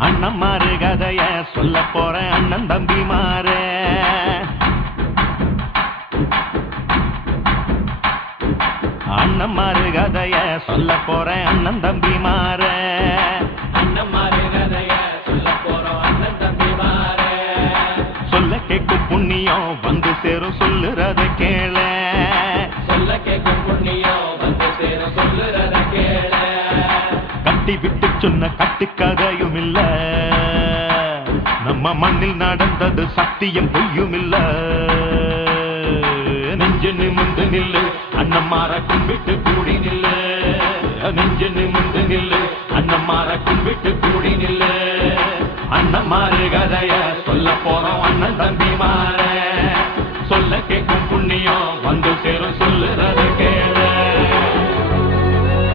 அண்ணன் மாறு கதைய சொல்ல போறேன் அண்ணன் தம்பி மாறு அண்ணன் மாறு கதைய சொல்ல போறேன் அண்ணன் தம்பி மாறு அண்ணன் மாறு கதைய சொல்ல போறோம் அண்ணன் தம்பி மாறு சொல்ல கேட்கும் புண்ணியம் வந்து சேரும் சொல்லுறத கேள. சொல்ல கேட்கும் புண்ணியம் வந்து சேரும் சொல்லுறத கேள. கட்டி விட்டு சொன்ன கட்டுக்கதையும் இல்ல நம்ம மண்ணில் நடந்தது சத்தியம் பொய்யும் இல்ல நெஞ்சு நிமிந்து நில்லு அண்ணம்மார கும்பிட்டு கூடி நில்லு. நெஞ்சு நிமிந்து நில்லு அண்ணம்மார கும்பிட்டு கூடி நில்லு. அண்ணம்மாரு கதைய சொல்ல போறோம் அண்ணன் தம்பி மாற